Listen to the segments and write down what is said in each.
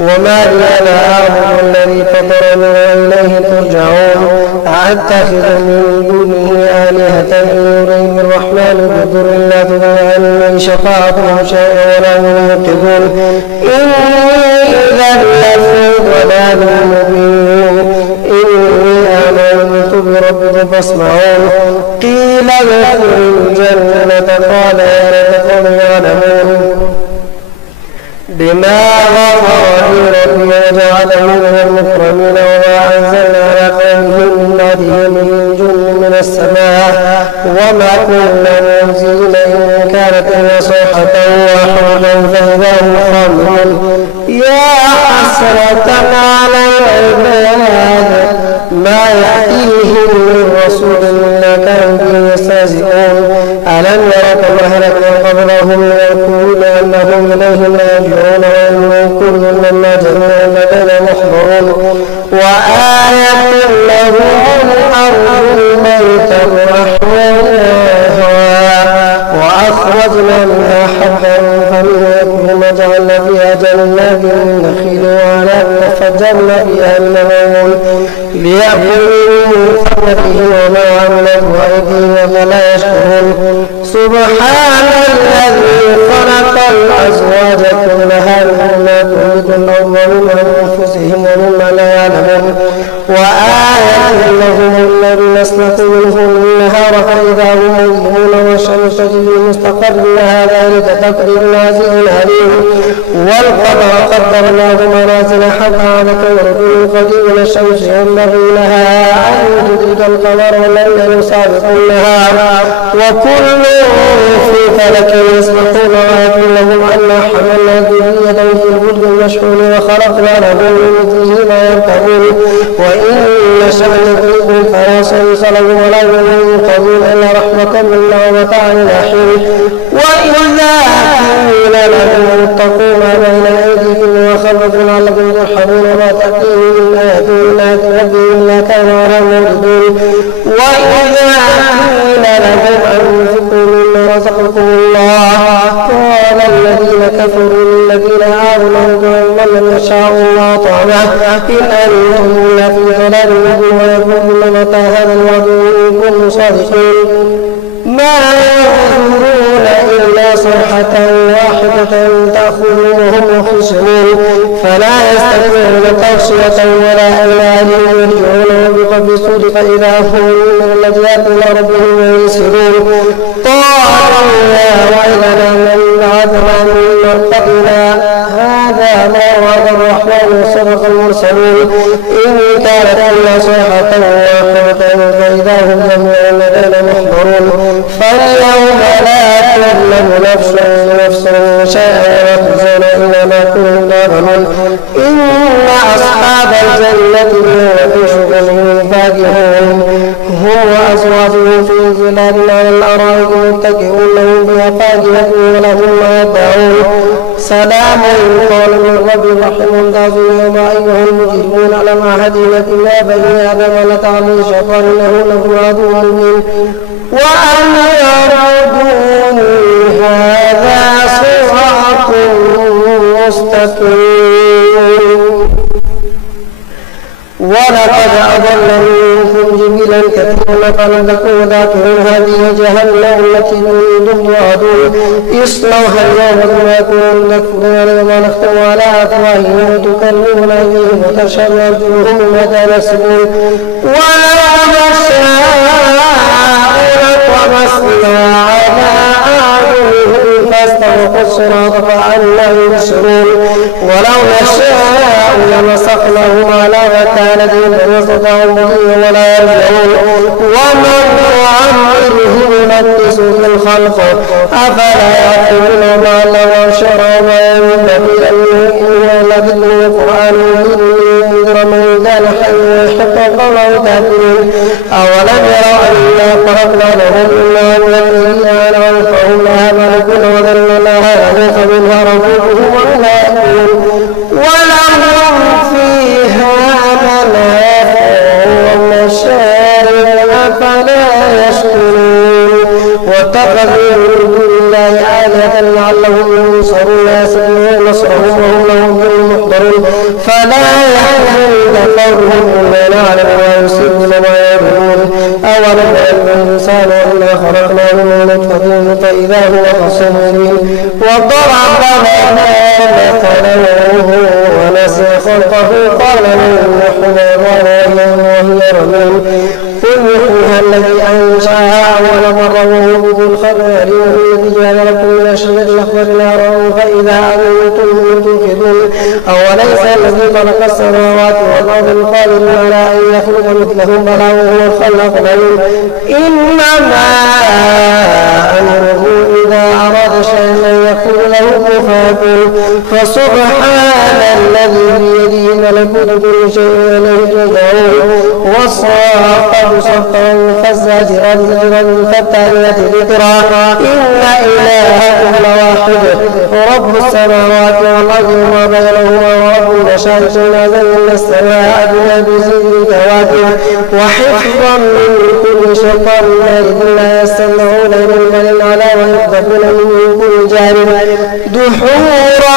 وما لي لا أعبد الذي فطرني وإليه ترجعون أأتخذ من دونه آلهة إن يريد الرحمن بضر لا تغني عني شفاعتهم شيئا ولا هم ينقذون إني إذا لفي ضلال مبين إني آمنت بربكم فاسمعون قيل ادخلوا الجنة قال يا ليت قومي يعلمون بما غفر لي ربي وجعلني من المكرمين وما أنزلنا على قومه من بعده من جند من السماء وما كنا منزلين إن كانت إلا صيحة واحدة فإذا هم خامدون يا حسرة على العباد ما يأتيهم من رسول إلا كانوا به يستهزئون ألم يروا كما أهلكنا قبلهم من القرون أنهم إليهم لا يرجعون وإن كل مما جميع لدينا محضرون وآية لهم الأرض الميتة وأخرجنا منها حبا فمنه يأكلون وجعلنا فيها جنات من نخيل وأعناب وفجرنا فيها من العيون ليأكلوا من ثمره وما عملته أيديهم فلا يشكرون سبحان الذي خلق الأزواج كلها مما تنبت الأرض ومن أنفسهم ومما لا يعلمون وآية لهم الذين اسلكوا منهم النهار فإذا هم مظلمون والشمس تجري مستقر لها ذلك تقدير العزيز العليم والقمر قدرناه منازل حتى عاد كوكب قديم الشمس ينبغي لها أن تدرك القمر والليل يسابق النهار وكل في فلك يسبحون وآية لهم أنا حملنا ذريتهم في الفلك المشحون وخلقنا لهم من مثله ما يركبون وإن نشأ نغرقهم فلا صريخ لهم ولا هم ينقذون إلا رحمة منا ومتاعا إلى حين وإذا قيل لهم اتقوا ما بين أيديكم وخلفكم لعلكم ترحمون وما تأتيهم من آية من آيات ربهم إلا كانوا عنها معرضون وإذا قيل لهم أنفقوا مما رزقكم الله قال الذين كفروا للذين آمنوا من يشاء الله طعمه إن أنهم إلا في ضلال مبين ويقولون متى هذا الوعد إن كنتم صادقين ما ينظرون إلا صيحة واحدة تأخذهم وهم يخرجون فلا يستطيعون توصية ولا إلى أهلهم يرجعون بقبل السود فإذا هم من الأجيال إلى ربهم ينسلون قالوا يا ويلنا من بعثنا من مرقدنا هذا ما وعد الرحمن وصدق المرسلون إن كانت إلا صيحة واحدة فإذا هم جميع لدينا محضرون فاليوم لا تظلم نفس شيئا ولا تجزون إلا ما كنتم تعملون إن أصحاب الجنة اليوم في شغل فاكهون هم وأزواجهم في ظلال على الأرائك متكئون لهم فيها فاكهة ولهم ما يدعون سلام قولا من رب رحيم تعظيم وما أيها المجرمون ألم أعهد إليكم يا بني آدم لتعملوا الشيطان إنه لكم عدو مبين وأن يعبدوني هذا صراط مستقيم ولقد أضل منكم جبلا كثيرا فلتكن ذاكرون هذه جهنم التي نريد يعدون اصلوها اليوم بما كنتم تكفرون وما نختم على أفواههم وتكلمنا أيديهم وتشهد أرجلهم بما كانوا يكسبون ولو نشاء لطمسنا على أعينهم فاستبقوا الصراط فأنى يبصرون ولو نشاء لمسخناهم على مكانتهم فما استطاعوا مضيا ولا يرجعون ومن نعمره ننكسه في الخلق أفلا يعقلون ما لو شرع ما ينبغي أن يؤمنوا لذكر القرآن لينذر من كان حيا ويحق قوله كافرين أولم يروا أنا خلقنا لهم إلا من الذين فهم لها مالكون وذلنا لها يذوق منها ربهم ولا يأكلون ولهم فيها منافع ومشارب أفلا يشكرون واتخذوا من دون الله آلهة لعلهم ينصرون يسألون نصرهم يبصرون فلا يحزنك قولهم إنا نعلم ما يسرون وما يعلنون أولم يعلم الإنسان أنا خلقناه من نطفة فإذا هو خصيم مبين وضرب لنا مثلا ونسي خلقه قال من يحيي العظام وهي رميم قل يحييها الذي أنشأها أول مرة وهو ذو الخبر الذي جعل لكم من الشجر الأخضر نارا فإذا أنتم توقدون أوليس الذي خلق السماوات والأرض القادر على أن يخلق مثلهم بلى وهو الخلاق العليم إنما أمره إذا أراد شيئا أن يقول له كن فيكون فسبحان الذي بيده ملكوت كل شيء إليه ترجعون والصاخب صخرا فالزاجرات زجرا فالتاليات ذكرا إن إلهكم لواحد رب السماوات والأرض وما بينهما ورب المشارق ما زينا السماء بما بزيد الكواكب وحفظا من كل شيطان مارد لا يستمعون إلى الملك على ويقذفون من كل جانب دحورا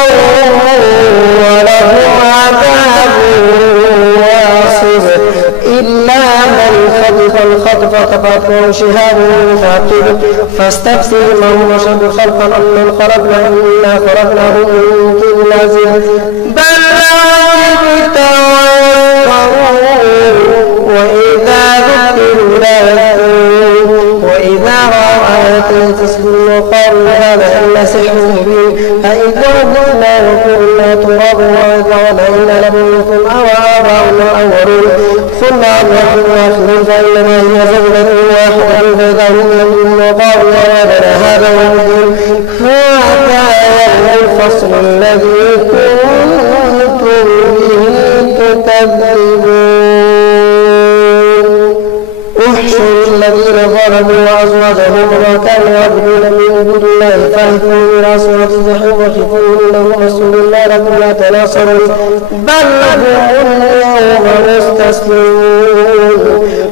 ولهم عذاب واصب إلا من خطف الخطف فأتبعه شهاب ثاقب فاستبصر ما هو أشد خلقا أمن خلقنا إنا خلقناهم من طين لازم بل عجبت ويسخرون وإذا ذكروا لا يذكرون وإذا رأوا آية تسلم وقالوا هذا إلا سحر مبين فإذا قلنا وقلنا تراب وعظاما إنا لمنكم أو آباؤنا الأولون ثم أمرهم آخرون فإنما هي زوجة واحدة فإذا هم يمنون وقالوا يا ويلنا هذا يوم الدين هذا يوم الفصل الذي كنتم به تكذبون احشروا الذين ظلموا وأزواجهم وما كانوا يعبدون من دون الله فاهدوا إلى صراط الجحيم وقفوهم إنهم رسول الله لكم لا تناصرون بل هم اليوم مستسلمون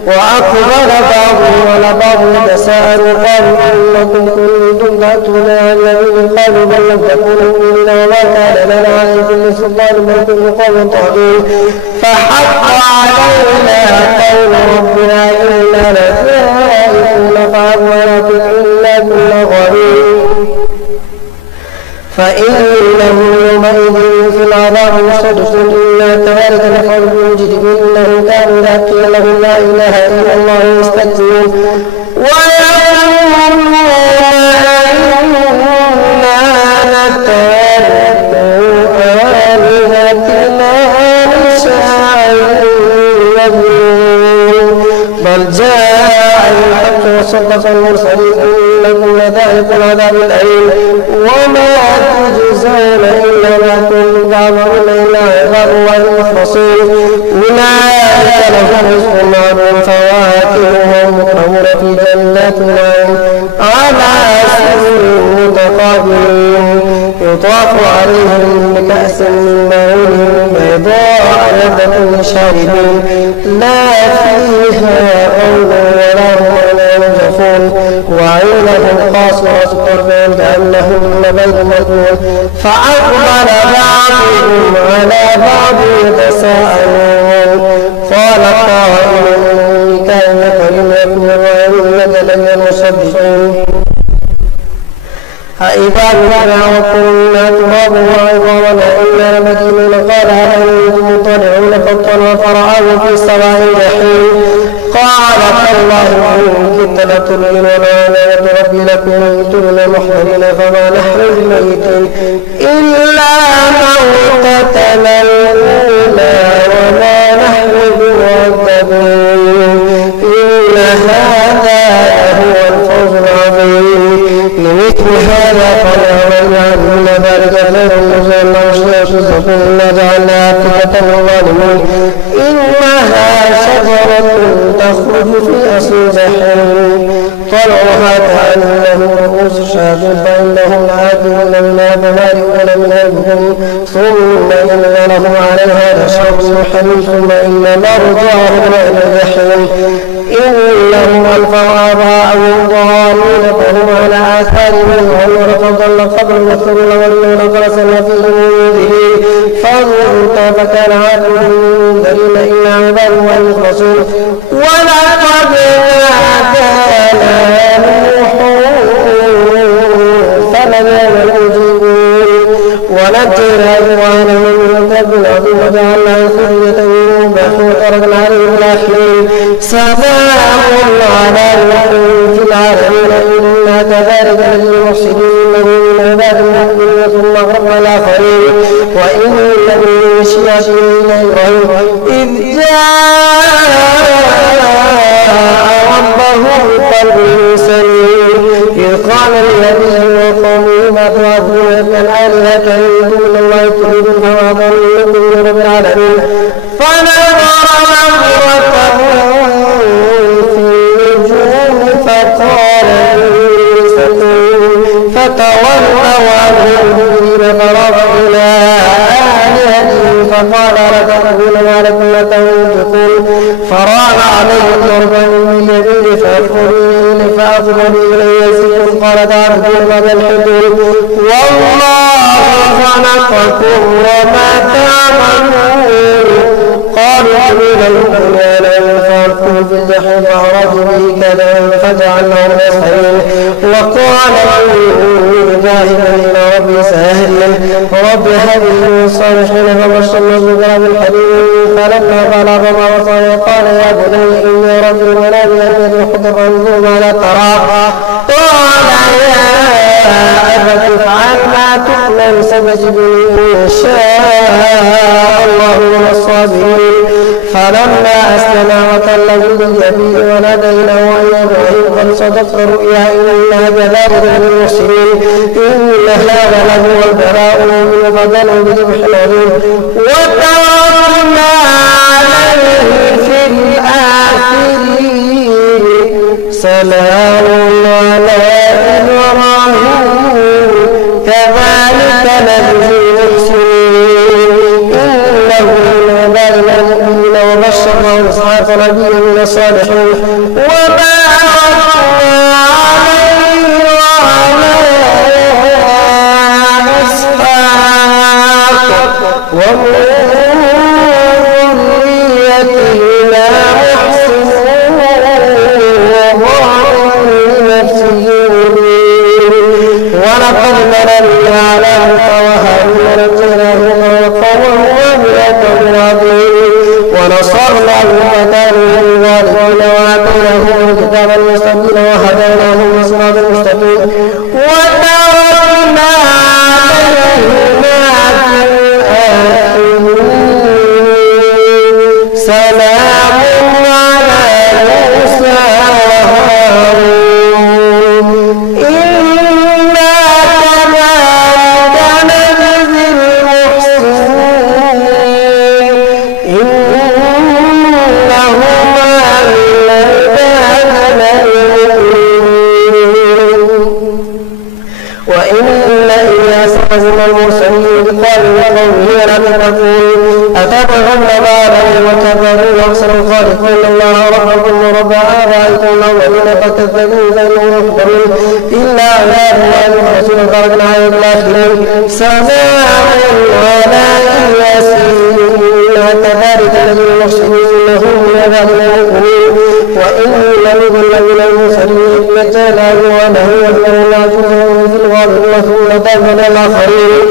وأقبل بعضهم على بعض يتساءلوا قالوا إنكم كنتم تأتون عن اليمين قالوا بل لم تكونوا مؤمنين وما كان لنا عليكم من سلطان بل كنتم قوما طاغين فحق علينا قول ربنا إنا لذائقون فأغويناكم إلا كل غريب فإنهم يومئذ في العذاب مشتركون إنا كذلك نفعل بالمجرمين إنهم كانوا إذا قيل لهم لا إله إلا الله يستكبرون ويقولون إنا لتاركو آلهتنا لشاعر مجنون بل جاء الحق وصدق المرسلين إنكم لذائق العذاب الأليم وما تجزون إلا ما كنتم تعملون إلا عباد الله المخلصين أولئك لهم رزق معلوم فواكه ومكرمون في جنات النعيم على سرر متقابلين يطاف عليهم بكأس من معين بيضاء لذة للشاربين لا فيها غول ولا هم ينزفون وعينهم قاصرة الطرف كأنهم بيض مكنون فأقبل بعضهم على بعض يتساءلون قال قائل إني كان كلمة وإنك لمن المصدقين أإذا متنا وكنا ترابا وعظاما أإنا لمدينون قال هل أنتم مطلعون فاطلعوا فرآه في سواء الجحيم قال تالله إن كدت لترضين ولعنة ربي لكنتم من المحضرين فما نحن بميتين إلا موتتنا الأولى وما نحن بمعذبين إن هذا هو الفوز العظيم لمثل هذا فليعملنا من ذلك خير نزلنا وشيخ إنا جعلنا أفئدة للظالمين إنها شجرة تخرج في أصل الجحيم طلعها كأنه رؤوس الشياطين فإنهم لآكلون منها فمالئون منها البطون ثم إن لهم عليها لشرب حميم ثم إن مرجعهم إلى الجحيم إنهم ألفوا آباءهم ضالين فهم على آثارهم يهرعون فضل قبل مثلون ولون فأرسلنا فيهم منذرين فانظر كيف كان عاقبة المنذرين إلا عباد الله المخلصون. ولقد نادانا نوح فلنعم المجيبون ونجينا إخوانه من الكرب العظيم وجعلنا ذرية منهم وتركنا عليهم الآخرين. سلام على نوح في العالمين إنا كذلك نجزي المحسنين إنه من عباد المؤمنين ثم أغرقنا الآخرين. وإن من شيعته إبراهيم إذ جاء ربه بقلب سليم إذ قال لأبيه وقومه ما تعبدون من الآلهة من دون الله تريدون فما ظنكم برب العالمين. فنظر نظرة في النجوم فقال فتولوا عنه مدبرين فراغ إلى آلهتهم فقال لتأكلون ما لكم لا تنطقون. فراغ عليهم ضربا باليمين فأقبلوا إليه يزيدون قال تعبدون ما تنحتون والله خلقكم وما تعملون. قالوا حميدا لكم فألقوه في الجحيم فأرادوا به كذا فجعلناهم أسفلين. وقال إني ذاهب إلى ربي سيهدين رب هب لي من الصالحين فبشرناه بغلام حليم. فلما بلغ معه قال يا بني إني أرى في المنام أني أحب فانظر ماذا ترى. قال يا أبت افعل ما تؤمر ستجدني إن شاء الله من الصابرين. فلما أسلما وتله للجبين وناديناه أن يا إبراهيم قد صدقت الرؤيا إنا كذلك من المحسنين. إن هذا لهو البلاء المبين فدلوا بذبح عظيم. وتركنا عليه في الآخرين سلام على إبراهيم كذلك نجزي المحسنين إنه من عبادنا المؤمنين وبشرناه بإسحاق نبيا من الصالحين. وباركنا عليه وعلى إسحاق ومن ذريتهما محسن وظالم لنفسه ولقد مننا على موسى وهارون ونجيناهما وقومهما من الكرب العظيم ونصرناهم وكانوا هم الظالمين وآتيناهم الكتاب المستبين وهديناهم لصراط المستقيم. وتركنا عليهما في الآخرين سلام على موسى وهارون إنا كذلك نجزي المحسنين إنهما من عبادنا المؤمنين. وإن إلياس لمن المرسلين قال لقومه لم تقول أتبغون بعضهم وكذبوا وأكثر الخالقين الله ربكم ورب آبائكم الأولين فكذبوا فإنهم يحضرون إلا عباد الله المخلصين خرجنا عليه الآخرين. سلام على ياسين كذلك نجزي المحسنين إنه من عبادنا المؤمنين. وإن لمن المرسلين نجيناه وأنه يحضر العزيز في الغابرين ثم دمرنا الآخرين.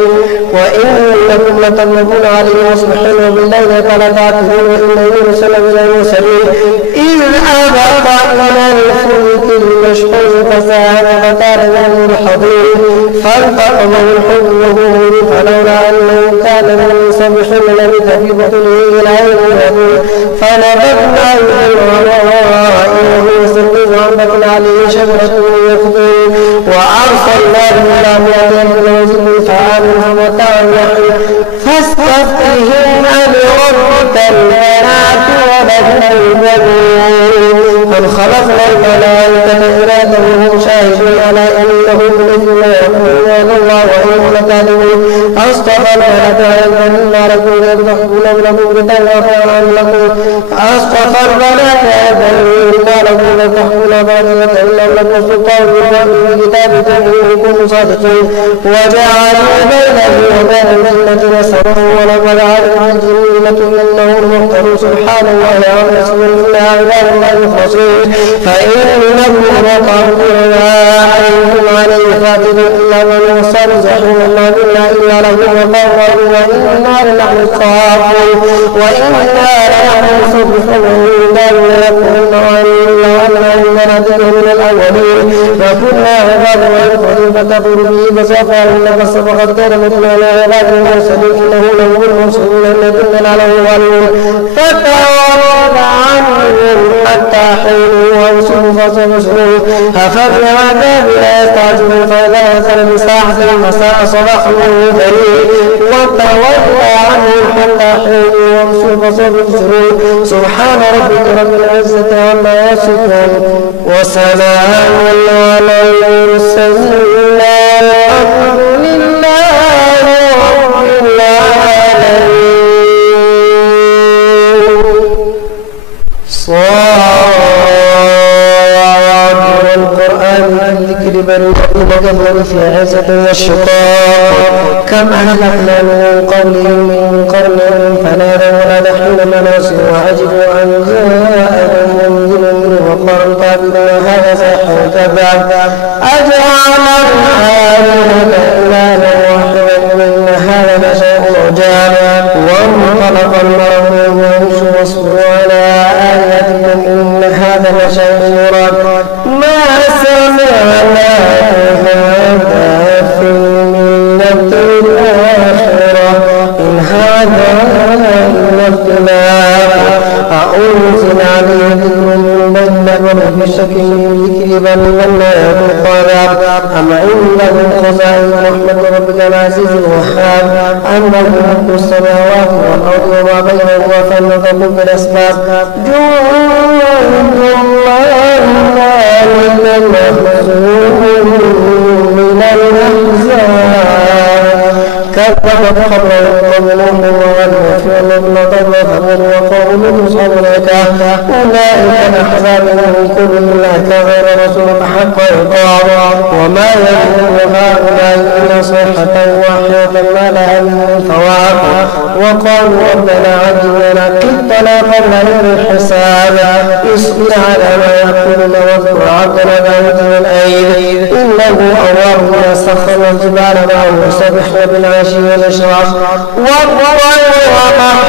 وإنكم لتملكون عليه مصبحين وبالليل فلا تعقلون. وإن يونس لمن المرسلين إذ أبق إلى الفلك المشحون فساهم فكان من الحضيض فالتقمه الحوت وهو مليم فلولا أنه كان من المسبحين لبث في بطنه إلى يوم يبعثون. فنبذناه بالغراء وهو سقيم وأنبتنا عليه شجرة من يقطين وأرسلناه إلى مدين وزد فآمنوا وتولوا فاستفتهم ألربك البنات ولهم البنون أم خلقنا الملائكة إناثا وهم شاهدون على أنهم من إثم يقولون الله وإنهم لكاذبون أصطفى الملائكة إنا لكم يذبحون لكم بتوافون لكم أصطفى الملائكة إنا لكم يذبحون إنهم لكم سلطان بكتابكم إن كنتم صادقين وجعلوا بينه وبين الجنة نسبا ولقد علمت الجنة إنه المختار سبحان الله عما يصفون إلا عباد الله المخلصين فإنهم وقعوا عليهم عليه فاتد إلا من وصل زحوم الله بنا إلا له وقال وإنا لنحن الصافون وإنا لنحن المسبحون قالوا يقولون وإنا إننا ذكر من الأولين وكنا عباد الله فكفروا به فسوف فقد كان مثلنا عباد المرسلين إنه له المرسلين الذين على الظالمين فتولى عنهم حتى حين وانصروا فسبسروا أفبعذابنا يستعجلون فإذا نزل بساعة المساء صباحهم بريء وتولى عنهم حتى حين وانصروا فسبسروا سبحان ربك رب العزة عما يصفون وسلام على المرسلين والحمد لله رب العالمين. القرآن الذكر بل الذين في عزة والشقاق كم أهلكنا من قبلهم من قرن فنادوا ونادى حين مناصر وعجبوا أن جاءهم منذر منه وقالوا كافرون هذا ساحر كذاب أجعل الآلهة إلها واحدا إن هذا لشيء عجاب وانطلق المرء ويمشي واصبروا على آلهتكم إن هذا لشيء يراد ما سمعنا هذا في الملة الآخرة إن هذا إلا اختلاف أنزل عليه ذكر من بيننا في شك من ذكر بل من القرآن أم عندهم خزائن رحمة ربك العزيز الوهاب أم له ملك السماوات والأرض وما بينهما فلنظل بالأسباب جند الله من الأحزاب كذبت قبلهم قوم نوح وعاد وفرعون وثمود وقوم موسى أولئك الأحزاب إن كل إلا كان رسول حق يطاع وما يدعو هؤلاء إلا صيحة واحدة ما لها من فواق وقالوا ربنا عجل لنا قطنا قبل يوم الحساب اصبر على ما يقولون واذكر عبدنا داود الأيد إنه أواب ما سخر الجبال معه يسبحن بالعشي والإشراق والطير محشورة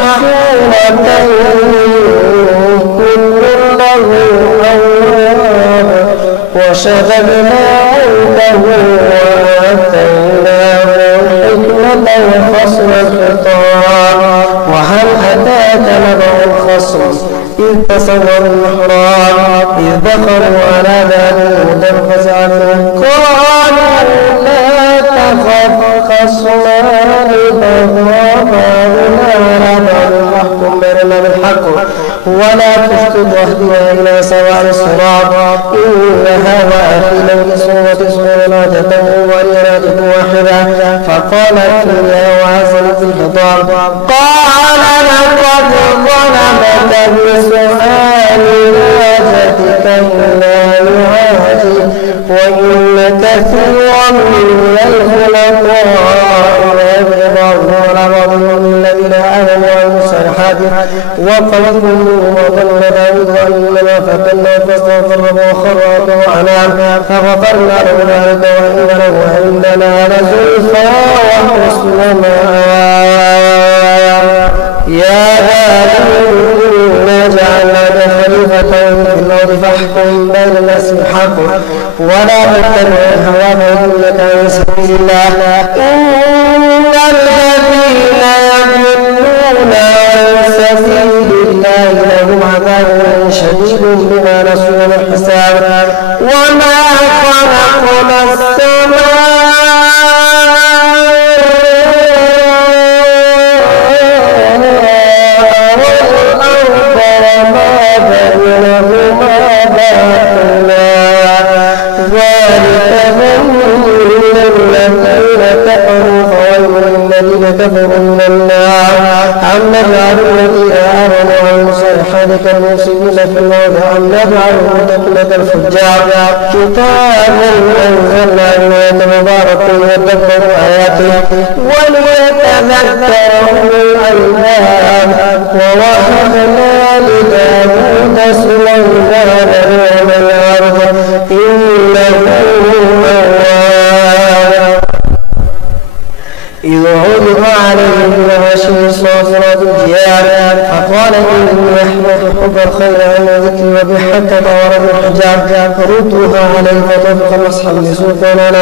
كل له أواب وشددنا عنده وآتيناه الحكمة وفصل الخطاب وهل أتاك نبأ الخصم إذ تصوروا المحراب إذ دخلوا على باب هدى فسألوه قالوا لا تخف خصمان بغى بعضنا بعض فاحكم بيننا بالحق ولا تفسد واهدنا إلى سواء الصراط إن هذا أخي له تسع ناجة ولي ناجة واحدة فقال ائتوني وعزل في الخطاب قال لقد ظلمك بسؤال ناجتك إلى نعاجه وإن كثيرا من الخلطاء ليبغضون على بعض من الذين آمنوا وعملوا الصالحات وقوله وظن داود أننا فتنا فاستغفر وخر وأنعم فغفرنا له ذلك وإن له عندنا لزلفى وحسن مآب يا داود إنا جعلناك خليفة في الأرض فاحكم بين الناس بالحق ولا تتبع الهوى فيضلك عن سبيل الله إن الذين يضلون عن سبيل الله لهم عذاب شديد بما نسوا الحساب وما خلقنا السماء والأرض وما بينهما أم نجعل الذين آمنوا وعملوا الصالحات كالمفسدين في الأرض أم نجعل المتقين كالفجار كتابا أنزلنا إليك مبارك ليدبروا آياته وليتذكر أولو الألباب ووهبنا لداود سليمان نعم العبد إنه أواب إذ عرض عليه بالغشي صافرات الجياد فقال إني أحببت حب الخير عن ذكري وبحتى ورد الحجاب فردوها عليه فطبق مسحا بسوق ونار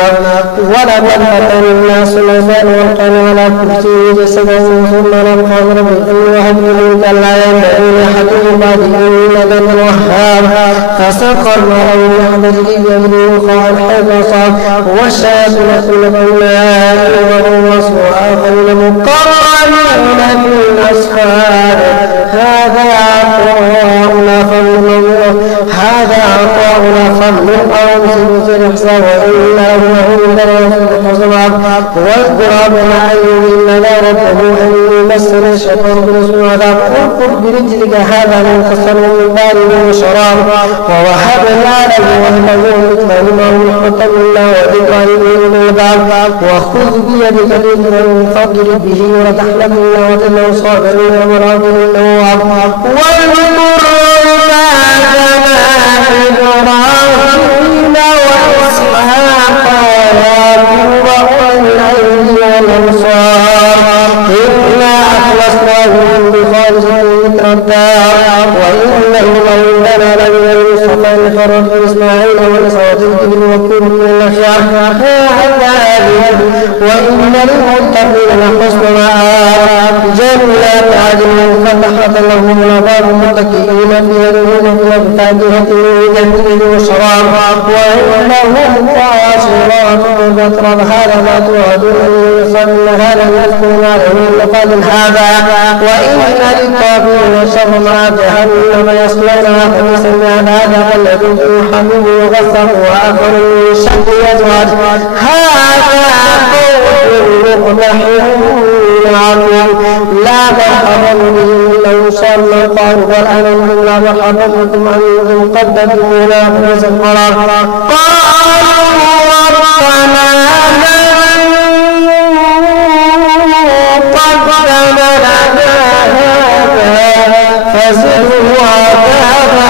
ولقد فتنا سليمان والقنا على كرسيه جسده ثم لم قال رب وهب لي منك لا ينبغي لأحد بعد إنك أنت الوهاب فسخر له بحضره بيده قال حيث صار والشياطين كل بناء وهو وآخرين مقرنين في الأسفار هذا عطاؤنا فمن أمسك في الإحسان وإنا له لنا في الحسباب واذكر عبدنا أيوب إن ربه أني مسنا الشيطان بنصب عذاب اركض برجلك هذا من قصر من بارد وشراب ووهبنا له أهله مثله معه رحمة منا وذكرى لأولي الألباب وخذ بيدك ذكرا فاضرب به ولتحلبن وتنه صابرين ومراضين النواب واذكر إبراهيم وإسحاق ويعقوب وأولي الأيدي والأبصار إنا أخلصناهم بخالصة ذكر الدار وإنهم عندنا لمن المصطفين فرد إسماعيل والإسرائيل وكل من الأخيار وإن للمتقين لحسن مآب جنات عدن فتحت لهم الأبواب متكئين فيها بأكواب فاكهة وزيتون وشراب وإنهم قاصرات الطرف هذا ما توعدون إن هذا يذكرون عليهم لقال هذا وإن للطاغين شر مآب جهنم يصلونها فبئس هذا والذي حميم يغسل وآخر من شق يزواج هذا لا مرحبا بهم لو صلى قالوا بل أنا لا مرحبا بكم أنهم قد تدعونا فليس القرار قالوا ربنا قدم لنا هذا فزده عذابا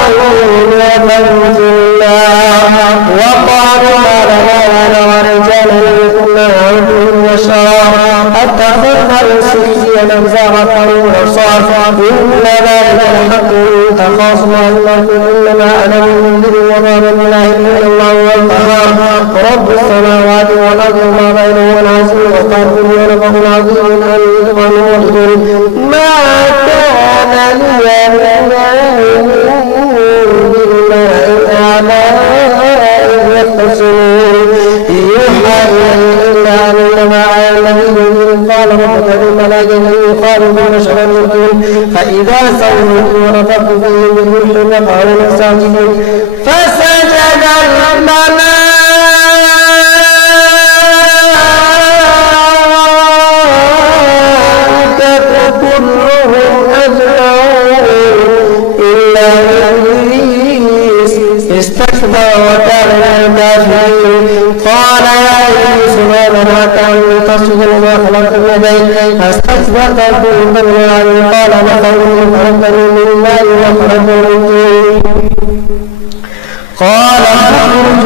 ومن الله وقالوا ما لنا ورجالا كنا عبدهم وشرارا أتخذنا السجي نبزارة وصار إن ذلك الحق تخاصم الله إنما أنا منذر وما من إله إلا الله والقهار رب السماوات والأرض وما بينهما العزيز وقال ونفه العظيم أن يتقنوا ما كان لي يوحى إلا أنما الذين قال ربك للملائكة قالوا بشرا منكم فإذا سويت ونفخت فيه من روحي وقالوا ساجدين فسجد الملائكة كلهم أجمعون إلا إبليس استكبر وكان من الكافرين قال يا إبليس ما منعك أن تسجد لما خلقت بيديك أستكبرت كنت من العالمين قال وقوله خلقتني من ماء وخلقته من طين قال فاخرج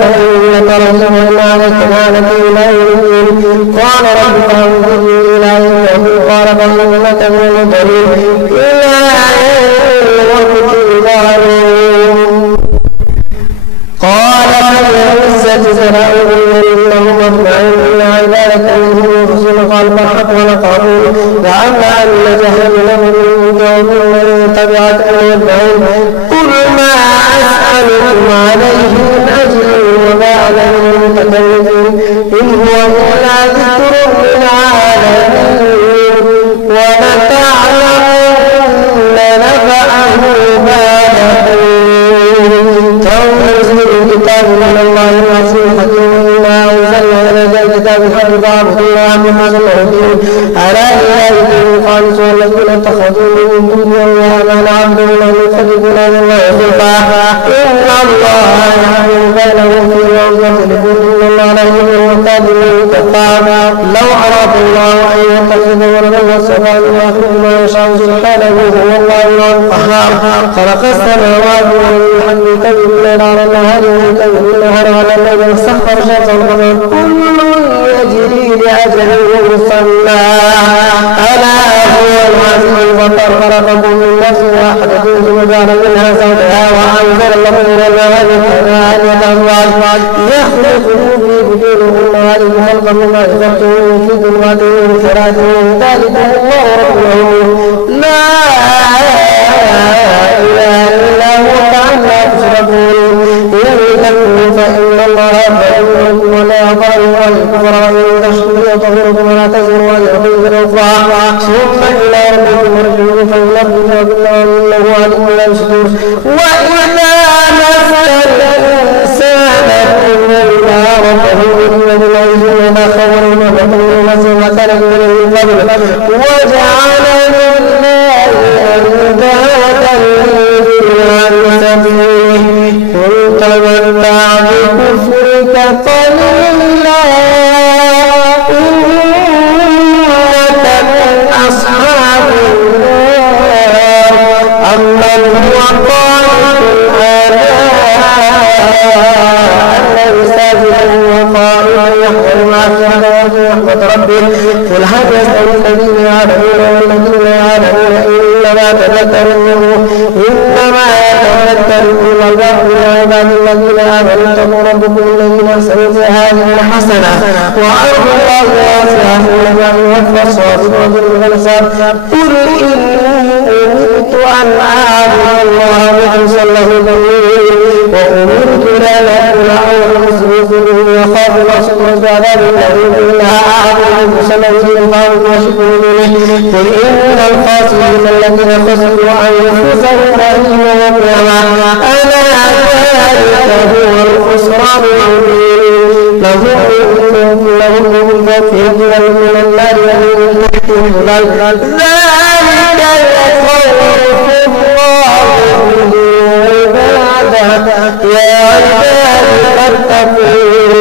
فإنك رجل وإن عليك لعنة إلى يوم الدين قال رب أنظرني إلى يوم الدين قال فإنك من المنظرين إلى يوم الدين قال فبالعزة سلام إنهم أجمعين إلا عبادك منهم الرسل قال فالحق ولقالوا لعل أن جهنم منك ومن تبعك أجمعين قل ما أسألكم عليه من أجر وما أنا من المتكلمين إن هو إلا ذكر للعالمين ولتعلمن نبأه بعد حين تنزل الكتاب من الله العزيز الحكيم إنا أنزلنا إليك الكتاب الحق فاعبدوا الله محمد الرسول ألا إلهكم خالص والذين اتخذوا من دون الله ما نعبدون يفرقون بين الله شركا إن الله يحكم بينهم فيما هم يختلفون إن الله لا يحب المعتدين كفار لو أراد الله أن يتخذ ولدا لاصطفى مما يخلق ما يشاء سبحانه هو الله القهار خلق السماوات والأرض بالحق يكبر الليل على النهار ويكبر النهار على الليل وسخر الشمس والقمر كل يجري لأجل مسمى ألا هو العزيز الغفار خلقكم من نفس واحدة ثم جعل منها زوجها وأنزل لكم من الماء ثمانية أزواج يخلقكم في بطون أمهاتكم خلقا مما يخلقكم في ظلمات وفرات ذلكم الله ربكم لا إله إلا هو تعالى تشركون إن تكفروا فإن الله غفور ولا يغفر الكفر وإن تشكروا يغفركم ولا تزروا وزرة وزر أخرى ثم إلى ربكم مرجعكم فينبئكم بما إنه عليم لا يشكر وإذا مس الإنسان إلا ربه من العز وما خبر وما خبر وما كان من قبل وجعل لله أندادا عن سبيله قل تمتع بكفرك قليلا إنك من أصحاب النار أمن هو قانت الليل ساجدا وقائما يحضر مع الرحمة رحمة ربه قل هل يستوي الذين يعلمون والذين لا يعلمون إنما يتذكر الألباب من عباد الذين آمنوا اتقوا ربكم الذين أحسنوا في هذه الحسنة وأرض الله واسعة إنما يوفى الصابرون بالغلصات قل إن أمرت أن أعبد الله مخلصا له ديني وأمرت لا أكون أول المسلمين وأخاف العصر بعذاب الأليم إلا أعبد المسلمين الله وشكر إليه قل إن الخاسرين الذين خسروا أنفسهم وأهلهم يوم القيامة ألا ذلك هو الخسران المبين لهم من فوقهم ظلل من النار ومن تحتهم ظلل ذلك الخوف الله يا عبادي فاتقون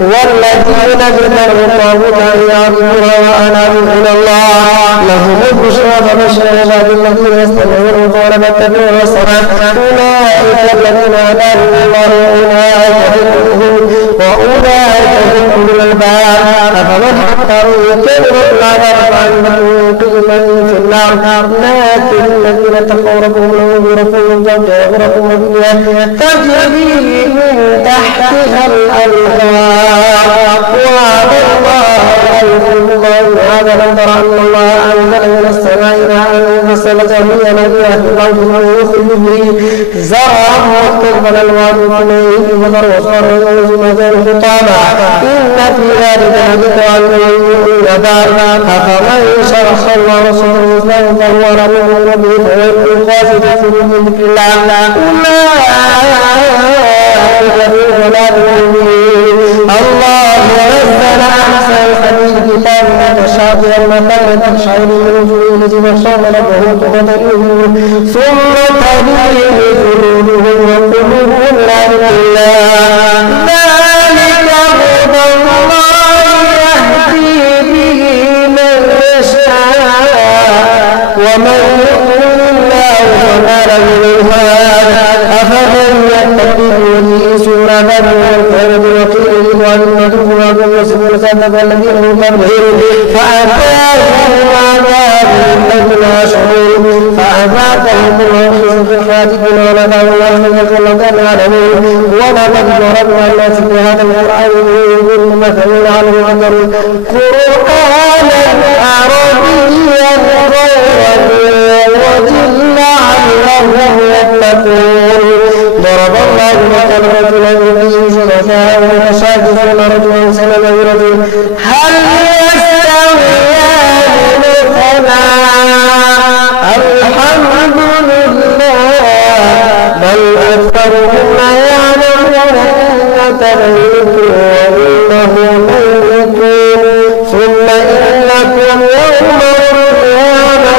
والذين اجتنبوا الطاغوت أن يعبدوها وأنابوا إلى الله لهم البشرى فبشر عباد الذين يستمعون القول فاتبعوا أحسنه أولئك الذين هداهم الله وأولئك هم أولو الألباب أفمن حقروا يكبر العذاب فأنهم قيما في النار لكن الذين اتقوا ربهم لهم غرفهم غرفهم تجري من تحتها الأنهار وعد الله هذا لم تر أن الله أنزل من السماء ماء فسلكه ينابيع في الأرض ويخرج به زرعا مستقبل الواد عليه فذر وصار وزمزان حطاما إن في ذلك لذكرى لمن يدار أفمن شرح الله رسوله الإسلام فهو رب ربه فويل القاسد في ذكر الله الله نزل أحسن الحديث كتابا متشابها مثلا تقشعر من وجوه الذين يخشون ربهم ثم تلين جلودهم وقلوبهم لا بالله ذلك هدى الله يهدي به من يشاء ومن يؤمن الله فما له من هاد أفمن يتقي ويئسون عذاب والقيامة وقيل للظالمين ذوقوا ما يصفون كذب الذين من قبلهم فأتاهم عذاب لم يشعروا فأذاقهم الله خزي في الحياة الدنيا ولقاهم الله من كل كان يعلمون ولقد ضربنا الناس في هذا القرآن من مثل لعلهم يذكرون قرآنا عربيا غير وجل لعلهم يتقون ضرب الله مثلا رجلين فيه شركاء متشاكسون رجلا سلم برجل هل يستويان مثلا الحمد لله بل أكثرهم لا يعلمون إنك ميت وإنه ميت ثم إنكم يوم القيامة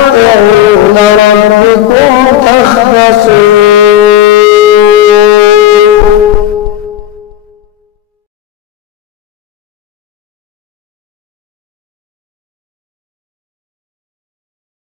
ربكم تختصمون